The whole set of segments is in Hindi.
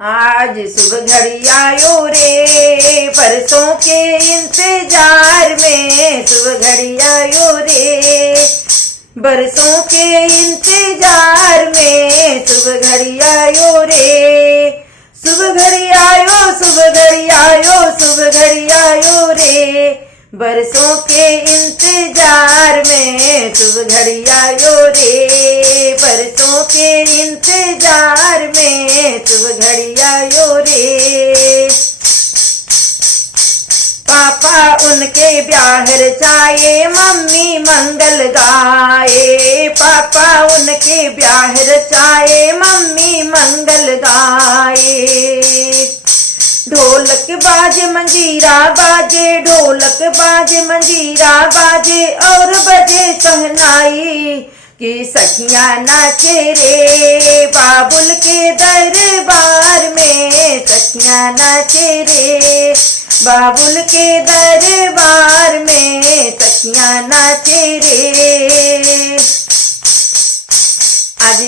आज शुभ घड़ी आयो रे, बरसों के इंतजार में शुभ घड़ी आयो रे, बरसों के इंतजार में शुभ घड़ी आयो रे, शुभ घड़ी आयो, शुभ घड़ी आयो, शुभ घड़ी आयो रे, बरसों के इंतजार में शुभ घड़ी आयो रे, बरसों के इंतजार में शुभ घड़ी आयो रे। पापा उनके ब्याह रचाए, मम्मी मंगल गाए, पापा उनके ब्याह रचाए, मम्मी मंगल गाए। ढोलक बाजे मंजीरा बाजे, ढोलक बाजे मंजीरा बाजे, और बजे सहनाई कि सखियां नाचे रे, बाबुल के दरबार में सखियां नाचे रे, बाबुल के दरबार में सखियां नाचे रे। आज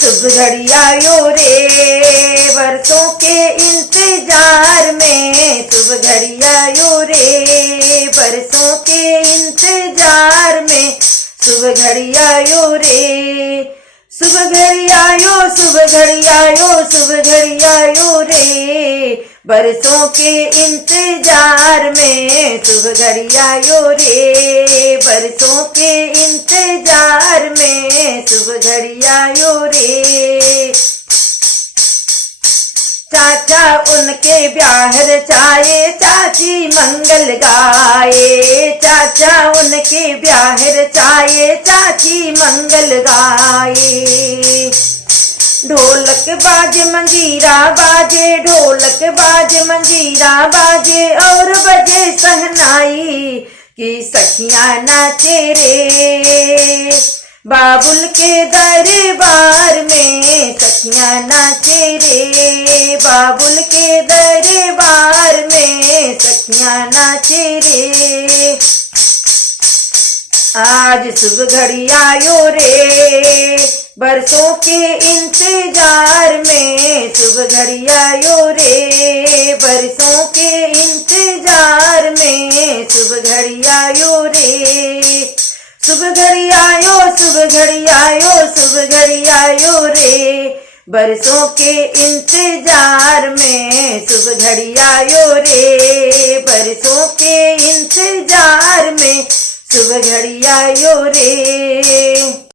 शुभ घड़ी आयो रे, बरसों के इंतजार में शुभ घड़ी आयो रे, बरसों के इंतजार में शुभ घड़ी आयो रे, शुभ घड़ी आयो, शुभ घड़ी आयो, शुभ घड़ी आयो रे, बरसों के इंतजार में शुभ घड़ी आयो रे, बरसों के इंतजार में शुभ घड़ी आयो रे। चाचा उनके ब्याह रचाए, चाची मंगल गाए, चाचा उनके ब्याह रचाए, चाची मंगल गाए। ढोलक बाजे मंजीरा बाजे, ढोलक बाजे मंजीरा बाजे, और बजे सहनाई कि सखियां नाचे रे, बाबुल के दरबार में सखियां नाचे रे, बाबुल के दरबार में सखियां नाचे रे। आज शुभ घड़ी आयो रे, बरसों के इंतजार में शुभ घड़ी आयो रे, बरसों के इंतजार में शुभ घड़ी आयो रे, शुभ घड़ी आयो, शुभ घड़ी आयो, शुभ घड़ी आयो रे, बरसों के इंतजार में शुभ घड़ी आयो रे, बरसों के इंतजार में शुभ घड़ी आयो रे।